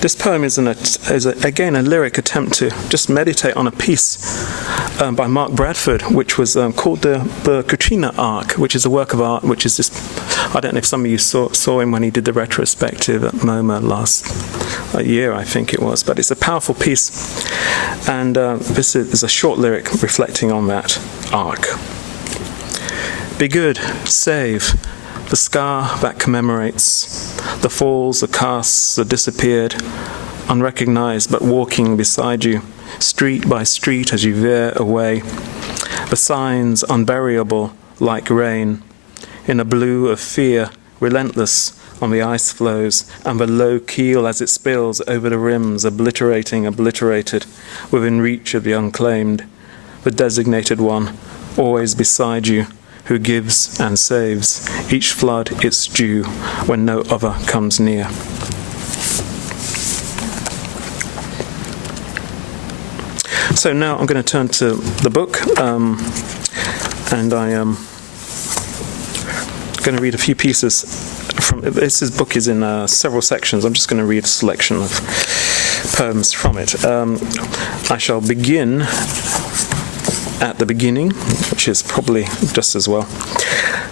this poem is again a lyric attempt to just meditate on a piece by Mark Bradford, which was called the Katrina Arc, which is a work of art, which is just, I don't know if some of you saw him when he did the retrospective at MoMA last year, I think it was, but it's a powerful piece. And this is a short lyric reflecting on that arc. Be good, save, the scar that commemorates the falls, the casts, the disappeared, unrecognized but walking beside you, street by street as you veer away, the signs unburyable like rain, in a blue of fear, relentless on the ice flows, and the low keel as it spills over the rims, obliterated, within reach of the unclaimed, the designated one, always beside you, who gives and saves, each flood its due when no other comes near. So now I'm going to turn to the book, and I am going to read a few pieces from it. This book is in several sections. I'm just going to read a selection of poems from it. I shall begin at the beginning, which is probably just as well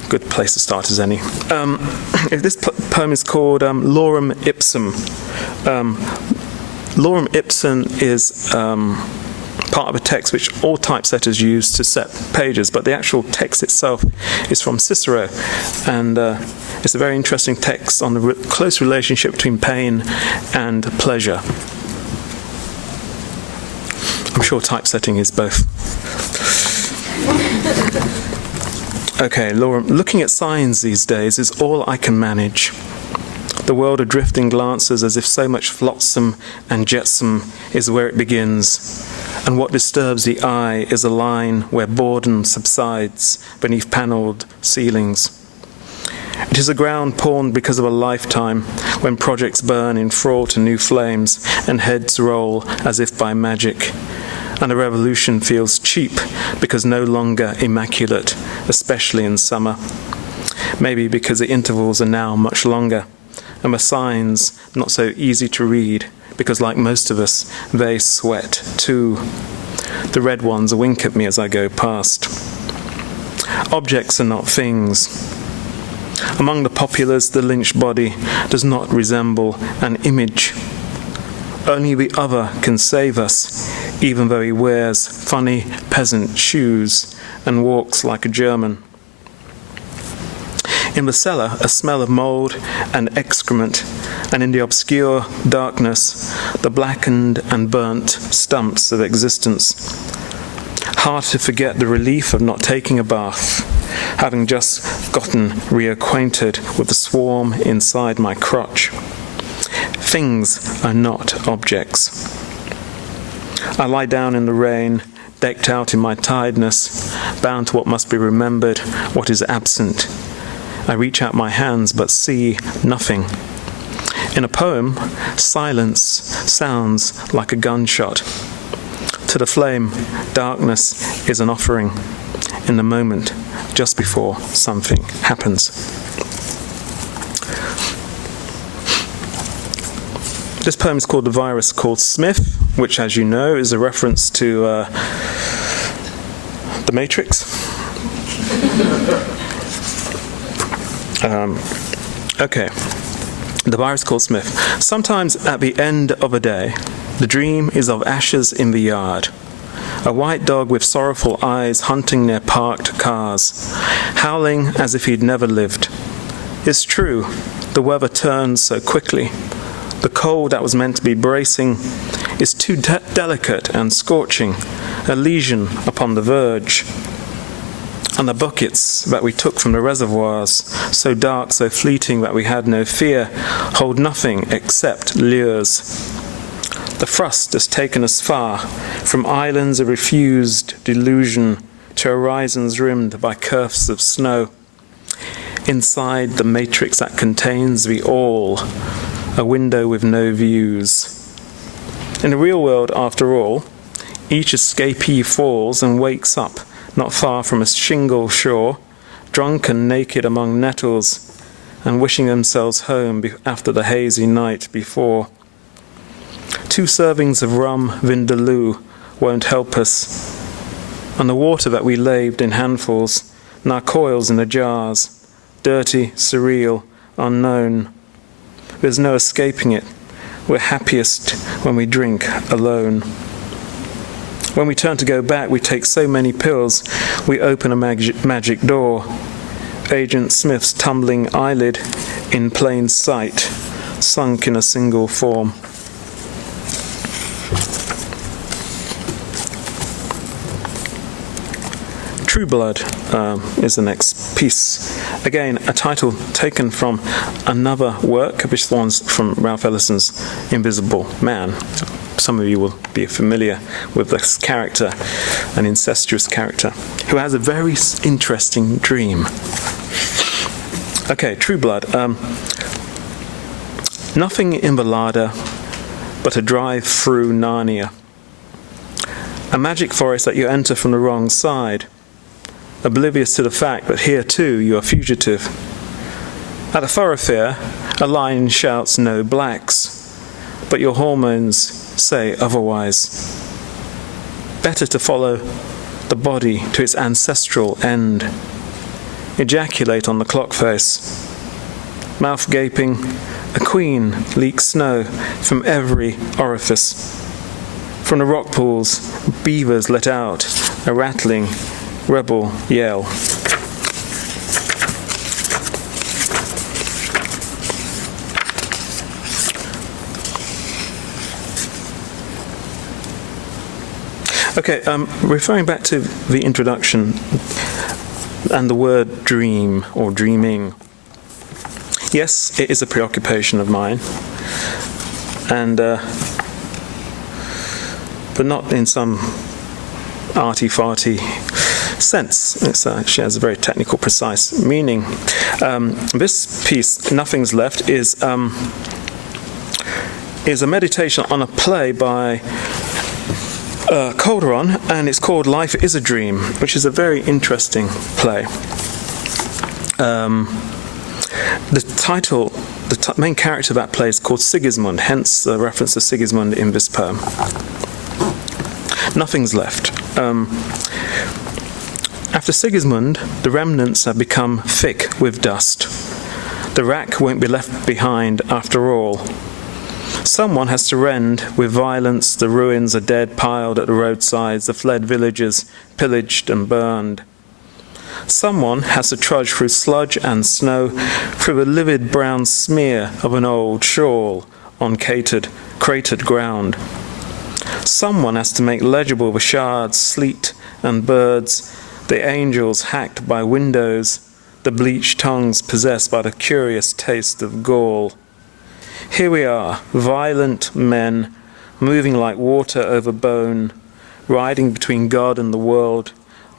good place to start as any. This poem is called Lorem Ipsum. Lorem Ipsum is part of a text which all typesetters use to set pages, but the actual text itself is from Cicero, and it's a very interesting text on the close relationship between pain and pleasure. I'm sure typesetting is both. Okay, Laura, looking at signs these days is all I can manage. The world of drifting glances as if so much flotsam and jetsam is where it begins, and what disturbs the eye is a line where boredom subsides beneath panelled ceilings. It is a ground pawned because of a lifetime, when projects burn in thrall to new flames and heads roll as if by magic, and a revolution feels cheap because no longer immaculate, especially in summer. Maybe because the intervals are now much longer, and the signs not so easy to read, because like most of us, they sweat too. The red ones wink at me as I go past. Objects are not things. Among the populace, the lynched body does not resemble an image. Only the other can save us, even though he wears funny peasant shoes and walks like a German. In the cellar, a smell of mould and excrement, and in the obscure darkness, the blackened and burnt stumps of existence. Hard to forget the relief of not taking a bath, having just gotten reacquainted with the swarm inside my crotch. Things are not objects. I lie down in the rain, decked out in my tiredness, bound to what must be remembered, what is absent. I reach out my hands but see nothing. In a poem, silence sounds like a gunshot. To the flame, darkness is an offering in the moment just before something happens. This poem is called The Virus Called Smith, which, as you know, is a reference to The Matrix. Okay. The Virus Called Smith. Sometimes at the end of a day, the dream is of ashes in the yard. A white dog with sorrowful eyes hunting near parked cars, howling as if he'd never lived. It's true, the weather turns so quickly. The cold that was meant to be bracing is too delicate and scorching, a lesion upon the verge. And the buckets that we took from the reservoirs, so dark, so fleeting that we had no fear, hold nothing except lures. The thrust has taken us far, from islands of refused delusion to horizons rimmed by curves of snow. Inside the matrix that contains the all, a window with no views. In the real world, after all, each escapee falls and wakes up not far from a shingle shore, drunk and naked among nettles, and wishing themselves home after the hazy night before. 2 servings of rum vindaloo won't help us, and the water that we laved in handfuls now coils in the jars, dirty, surreal, unknown. There's no escaping it. We're happiest when we drink alone. When we turn to go back, we take so many pills, we open a magic door. Agent Smith's tumbling eyelid in plain sight, sunk in a single form. True Blood is the next piece. Again, a title taken from another work, which one's from Ralph Ellison's Invisible Man. Some of you will be familiar with this character, an incestuous character, who has a very interesting dream. Okay, True Blood. Nothing in the larder but a drive through Narnia. A magic forest that you enter from the wrong side, oblivious to the fact that here too you are fugitive. At a thoroughfare, a lion shouts no blacks, but your hormones say otherwise. Better to follow the body to its ancestral end. Ejaculate on the clock face. Mouth gaping, a queen leaks snow from every orifice. From the rock pools, beavers let out a rattling rebel yell. Okay, referring back to the introduction and the word dream or dreaming. Yes, it is a preoccupation of mine, and but not in some arty-farty sense. It actually has a very technical, precise meaning. This piece, Nothing's Left, is a meditation on a play by Calderon, and it's called Life is a Dream, which is a very interesting play. The title, the main character of that play is called Sigismund, hence the reference to Sigismund in this poem. Nothing's left. After Sigismund, the remnants have become thick with dust. The wreck won't be left behind after all. Someone has to rend with violence the ruins of dead piled at the roadsides, the fled villages pillaged and burned. Someone has to trudge through sludge and snow, through a livid brown smear of an old shawl on cratered ground. Someone has to make legible the shards, sleet and birds, the angels hacked by windows, the bleached tongues possessed by the curious taste of gall. Here we are, violent men, moving like water over bone, riding between God and the world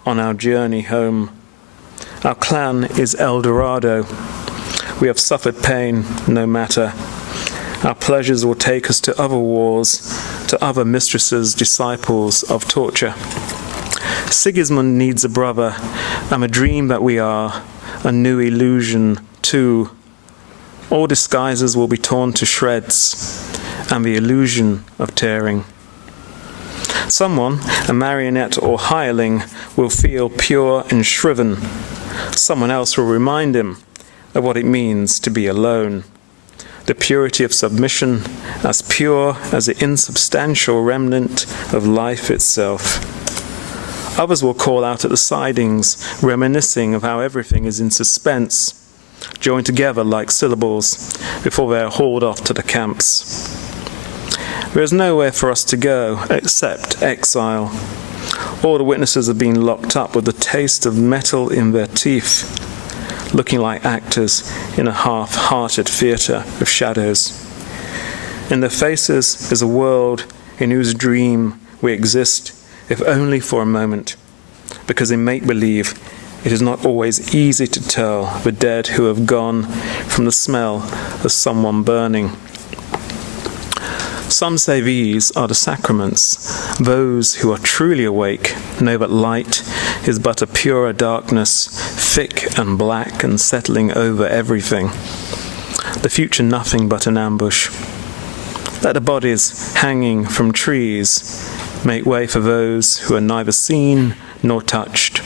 on our journey home. Our clan is El Dorado. We have suffered pain, no matter. Our pleasures will take us to other wars, to other mistresses, disciples of torture. Sigismund needs a brother, and a dream that we are, a new illusion too. All disguises will be torn to shreds, and the illusion of tearing. Someone, a marionette or hireling, will feel pure and shriven. Someone else will remind him of what it means to be alone. The purity of submission, as pure as the insubstantial remnant of life itself. Others will call out at the sidings, reminiscing of how everything is in suspense, joined together like syllables before they are hauled off to the camps. There is nowhere for us to go except exile. All the witnesses have been locked up with the taste of metal in their teeth, looking like actors in a half-hearted theatre of shadows. In their faces is a world in whose dream we exist, if only for a moment, because in make-believe it is not always easy to tell the dead who have gone from the smell of someone burning. Some say these are the sacraments. Those who are truly awake know that light is but a purer darkness, thick and black and settling over everything. The future nothing but an ambush. Let the bodies hanging from trees make way for those who are neither seen nor touched.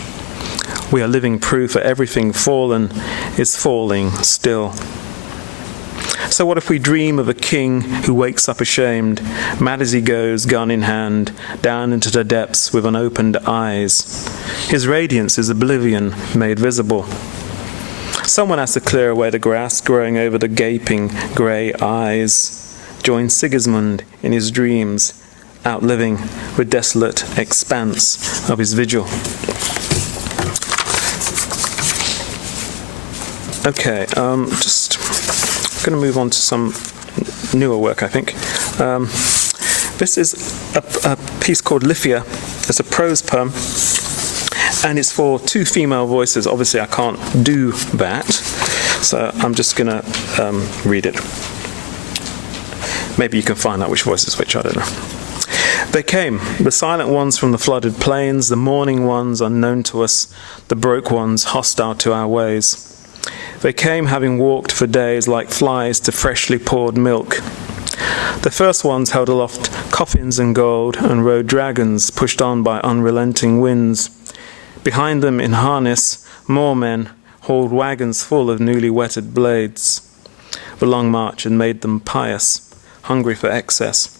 We are living proof that everything fallen is falling still. So what if we dream of a king who wakes up ashamed, mad as he goes, gun in hand, down into the depths with unopened eyes? His radiance is oblivion made visible. Someone has to clear away the grass growing over the gaping grey eyes. Join Sigismund in his dreams, outliving the desolate expanse of his vigil. Okay, just going to move on to some newer work, I think. This is a piece called Livia. It's a prose poem, and it's for two female voices. Obviously, I can't do that, so I'm just going to read it. Maybe you can find out which voice is which, I don't know. They came, the silent ones from the flooded plains, the mourning ones unknown to us, the broke ones hostile to our ways. They came having walked for days like flies to freshly poured milk. The first ones held aloft coffins in gold and rode dragons pushed on by unrelenting winds. Behind them in harness, more men hauled wagons full of newly whetted blades. The long march had made them pious, hungry for excess.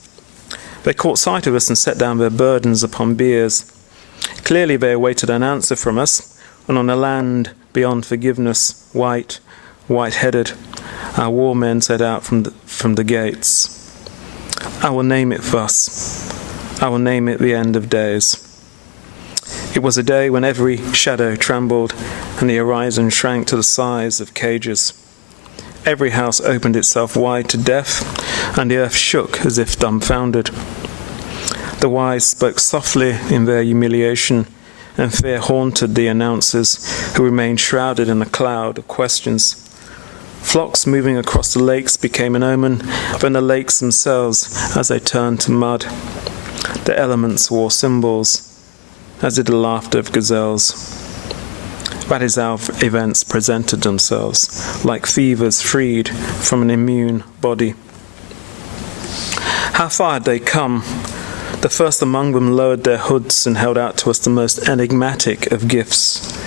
They caught sight of us and set down their burdens upon biers. Clearly they awaited an answer from us, and on a land beyond forgiveness, white-headed, our war men set out from the gates. I will name it thus. I will name it the end of days. It was a day when every shadow trembled and the horizon shrank to the size of cages. Every house opened itself wide to death, and the earth shook as if dumbfounded. The wise spoke softly in their humiliation, and fear haunted the announcers who remained shrouded in a cloud of questions. Flocks moving across the lakes became an omen, then the lakes themselves as they turned to mud. The elements wore symbols, as did the laughter of gazelles. That is how events presented themselves, like fevers freed from an immune body. How far had they come? The first among them lowered their hoods and held out to us the most enigmatic of gifts.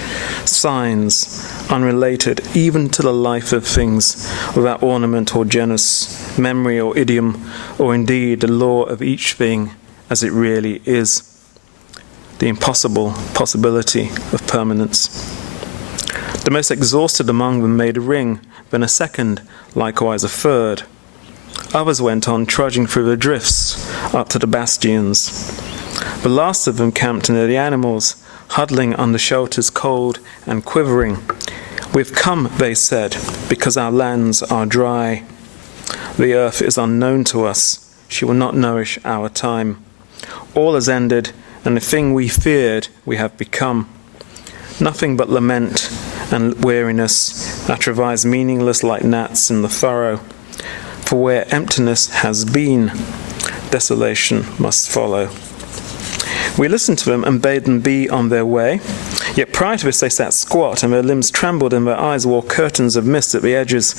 Signs, unrelated even to the life of things, without ornament or genus, memory or idiom, or indeed the law of each thing as it really is. The impossible possibility of permanence. The most exhausted among them made a ring, then a second, likewise a third. Others went on trudging through the drifts up to the bastions. The last of them camped near the animals, huddling under shelters cold and quivering. We've come, they said, because our lands are dry. The earth is unknown to us. She will not nourish our time. All has ended, and the thing we feared we have become. Nothing but lament and weariness, atrophies meaningless like gnats in the furrow. For where emptiness has been, desolation must follow. We listened to them and bade them be on their way. Yet prior to this they sat squat, and their limbs trembled, and their eyes wore curtains of mist at the edges.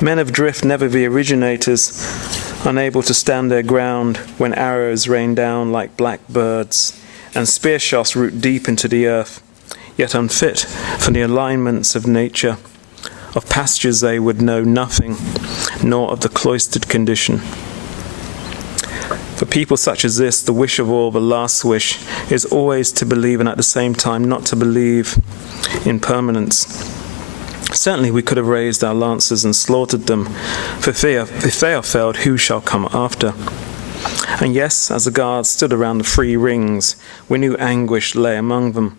Men of drift, never the originators, unable to stand their ground when arrows rain down like black birds, and spear shafts root deep into the earth, yet unfit for the alignments of nature. Of pastures they would know nothing, nor of the cloistered condition. For people such as this, the wish of all, the last wish, is always to believe and at the same time not to believe in permanence. Certainly we could have raised our lances and slaughtered them, for fear if they are felled, who shall come after? And yes, as the guards stood around the three rings, we knew anguish lay among them.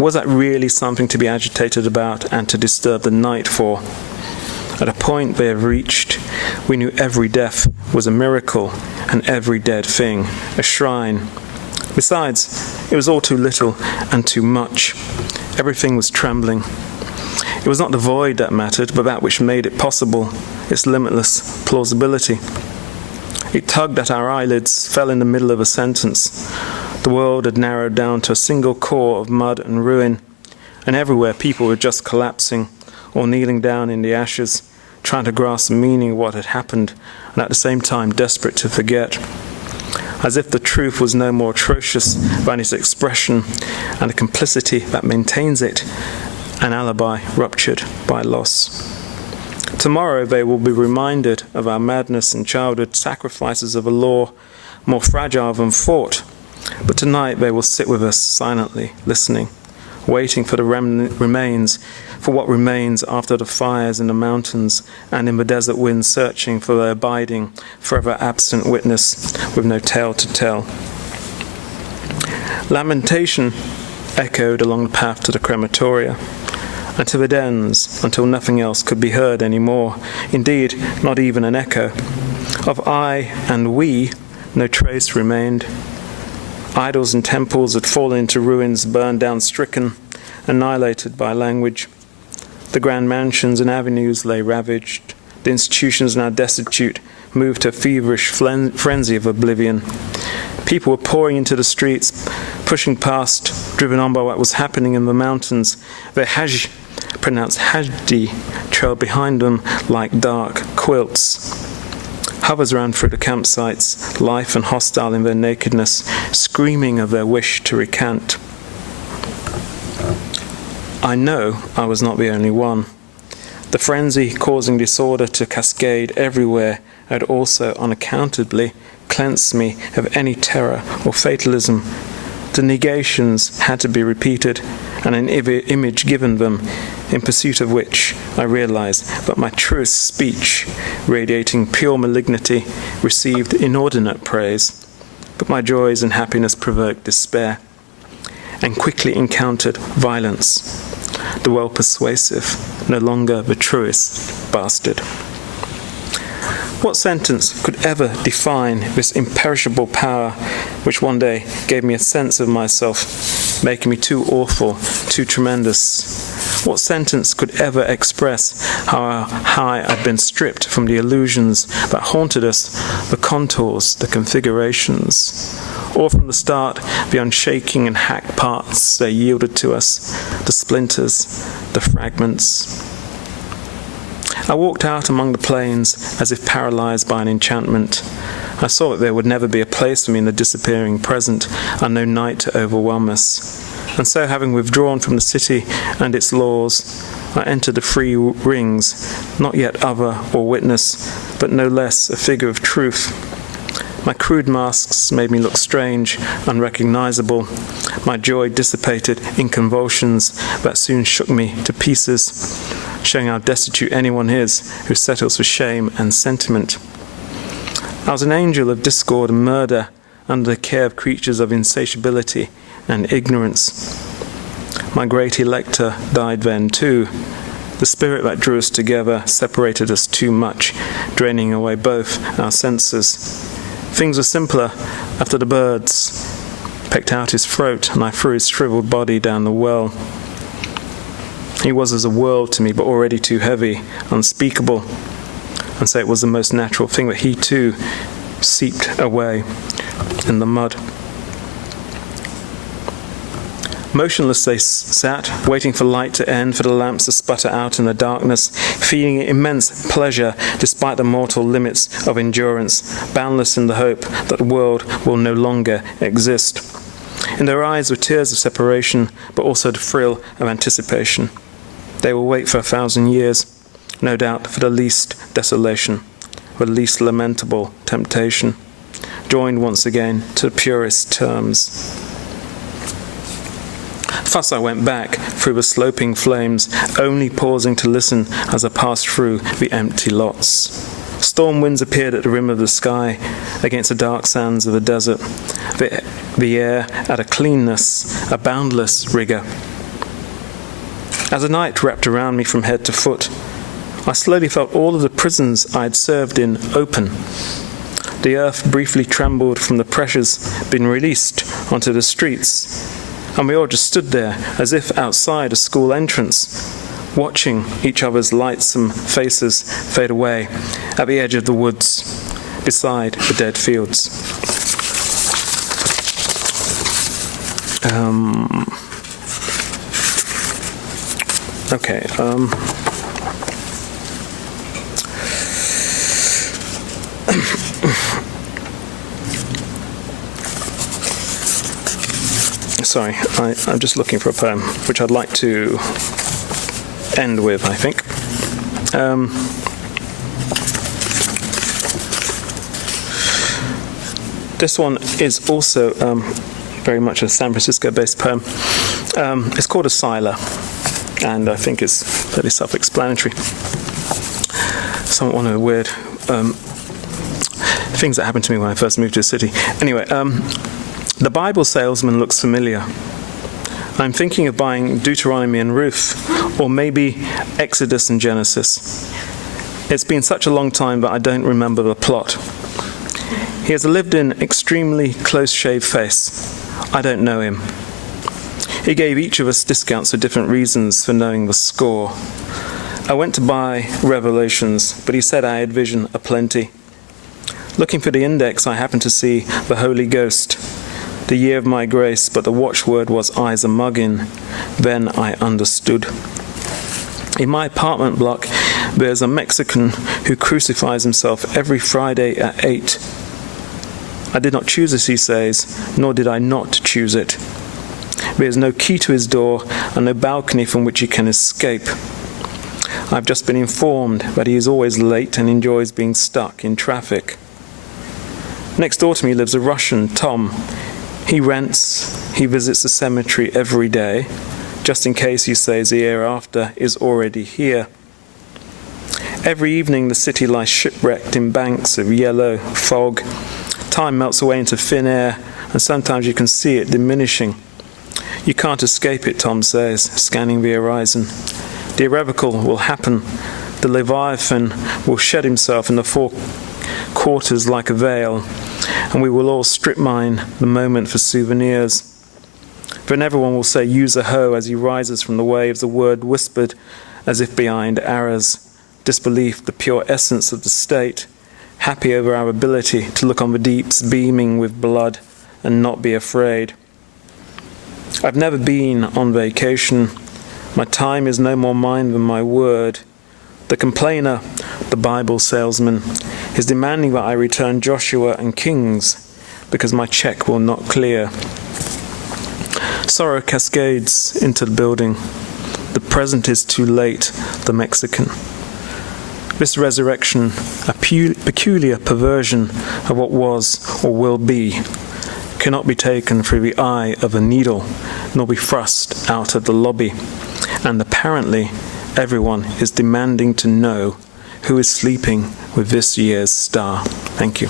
Was that really something to be agitated about and to disturb the night for? At a point they have reached, we knew every death was a miracle and every dead thing a shrine. Besides, it was all too little and too much. Everything was trembling. It was not the void that mattered, but that which made it possible, its limitless plausibility. It tugged at our eyelids, fell in the middle of a sentence. The world had narrowed down to a single core of mud and ruin, and everywhere people were just collapsing or kneeling down in the ashes, trying to grasp the meaning of what had happened, and at the same time desperate to forget. As if the truth was no more atrocious than its expression and the complicity that maintains it, an alibi ruptured by loss. Tomorrow they will be reminded of our madness and childhood sacrifices of a law more fragile than thought, but tonight they will sit with us silently, listening, waiting for the remains, for what remains after the fires in the mountains and in the desert winds, searching for their abiding, forever absent witness with no tale to tell. Lamentation echoed along the path to the crematoria, until it ends, until nothing else could be heard any more. Indeed, not even an echo. Of I and we, no trace remained. Idols and temples had fallen into ruins, burned down, stricken, annihilated by language. The grand mansions and avenues lay ravaged. The institutions now destitute moved to a feverish frenzy of oblivion. People were pouring into the streets, pushing past, driven on by what was happening in the mountains. Their hajj, pronounced hajdi, trailed behind them like dark quilts. Hovers ran through the campsites, life and hostile in their nakedness, screaming of their wish to recant. I know I was not the only one. The frenzy causing disorder to cascade everywhere had also unaccountably cleansed me of any terror or fatalism. The negations had to be repeated and an image given them, in pursuit of which I realized that my truest speech, radiating pure malignity, received inordinate praise, but my joys and happiness provoked despair, and quickly encountered violence, the well-persuasive, no longer the truest bastard. What sentence could ever define this imperishable power which one day gave me a sense of myself, making me too awful, too tremendous? What sentence could ever express how I had been stripped from the illusions that haunted us, the contours, the configurations, or from the start the unshaking and hacked parts they yielded to us, the splinters, the fragments? I walked out among the plains as if paralyzed by an enchantment. I saw that there would never be a place for me in the disappearing present, and no night to overwhelm us. And so, having withdrawn from the city and its laws, I entered the free rings, not yet other or witness, but no less a figure of truth. My crude masks made me look strange, unrecognizable. My joy dissipated in convulsions that soon shook me to pieces, showing how destitute anyone is who settles for shame and sentiment. I was an angel of discord and murder under the care of creatures of insatiability and ignorance. My great elector died then too. The spirit that drew us together separated us too much, draining away both our senses. Things were simpler after the birds pecked out his throat and I threw his shriveled body down the well. He was as a world to me, but already too heavy, unspeakable. And so it was the most natural thing that he too seeped away in the mud. Motionless they sat, waiting for light to end, for the lamps to sputter out in the darkness, feeling immense pleasure despite the mortal limits of endurance, boundless in the hope that the world will no longer exist. In their eyes were tears of separation, but also the thrill of anticipation. They will wait for 1,000 years, no doubt for the least desolation, the least lamentable temptation, joined once again to the purest terms. Thus I went back through the sloping flames, only pausing to listen as I passed through the empty lots. Storm winds appeared at the rim of the sky, against the dark sands of the desert. The air had a cleanness, a boundless rigor. As the night wrapped around me from head to foot, I slowly felt all of the prisons I had served in open. The earth briefly trembled from the pressures being released onto the streets, and we all just stood there as if outside a school entrance, watching each other's lightsome faces fade away at the edge of the woods, beside the dead fields. Sorry, I'm just looking for a poem which I'd like to end with, I think. This one is also very much a San Francisco-based poem. It's called Asila, and I think it's fairly self-explanatory. One of the weird things that happened to me when I first moved to the city. Anyway, the Bible salesman looks familiar. I'm thinking of buying Deuteronomy and Ruth, or maybe Exodus and Genesis. It's been such a long time that I don't remember the plot. He has a lived-in, extremely close-shaved face. I don't know him. He gave each of us discounts for different reasons for knowing the score. I went to buy Revelations, but he said I had vision aplenty. Looking for the index, I happened to see the Holy Ghost, the year of my grace, but the watchword was eyes a muggin. Then I understood. In my apartment block, there's a Mexican who crucifies himself every Friday at 8. I did not choose this, he says, nor did I not choose it. There is no key to his door and no balcony from which he can escape. I've just been informed that he is always late and enjoys being stuck in traffic. Next door to me lives a Russian, Tom. He rents, he visits the cemetery every day, just in case, he says, the year after is already here. Every evening the city lies shipwrecked in banks of yellow fog. Time melts away into thin air, and sometimes you can see it diminishing. You can't escape it, Tom says, scanning the horizon. The irrevocable will happen. The Leviathan will shed himself in the four quarters like a veil, and we will all strip mine the moment for souvenirs. Then everyone will say, use a hoe, as he rises from the waves, a word whispered as if behind arrows. Disbelief, the pure essence of the state, happy over our ability to look on the deeps beaming with blood and not be afraid. I've never been on vacation. My time is no more mine than my word. The complainer, the Bible salesman, is demanding that I return Joshua and Kings because my check will not clear. Sorrow cascades into the building. The present is too late, the Mexican. This resurrection, a peculiar perversion of what was or will be, cannot be taken through the eye of a needle, nor be thrust out of the lobby. And apparently, everyone is demanding to know who is sleeping with this year's star. Thank you.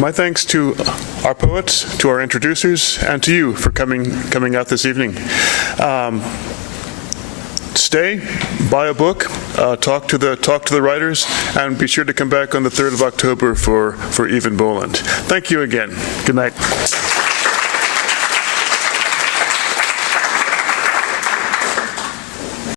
My thanks to our poets, to our introducers, and to you for coming out this evening. Stay, buy a book, talk to the writers, and be sure to come back on the 3rd of October for Even Boland. Thank you again. Good night.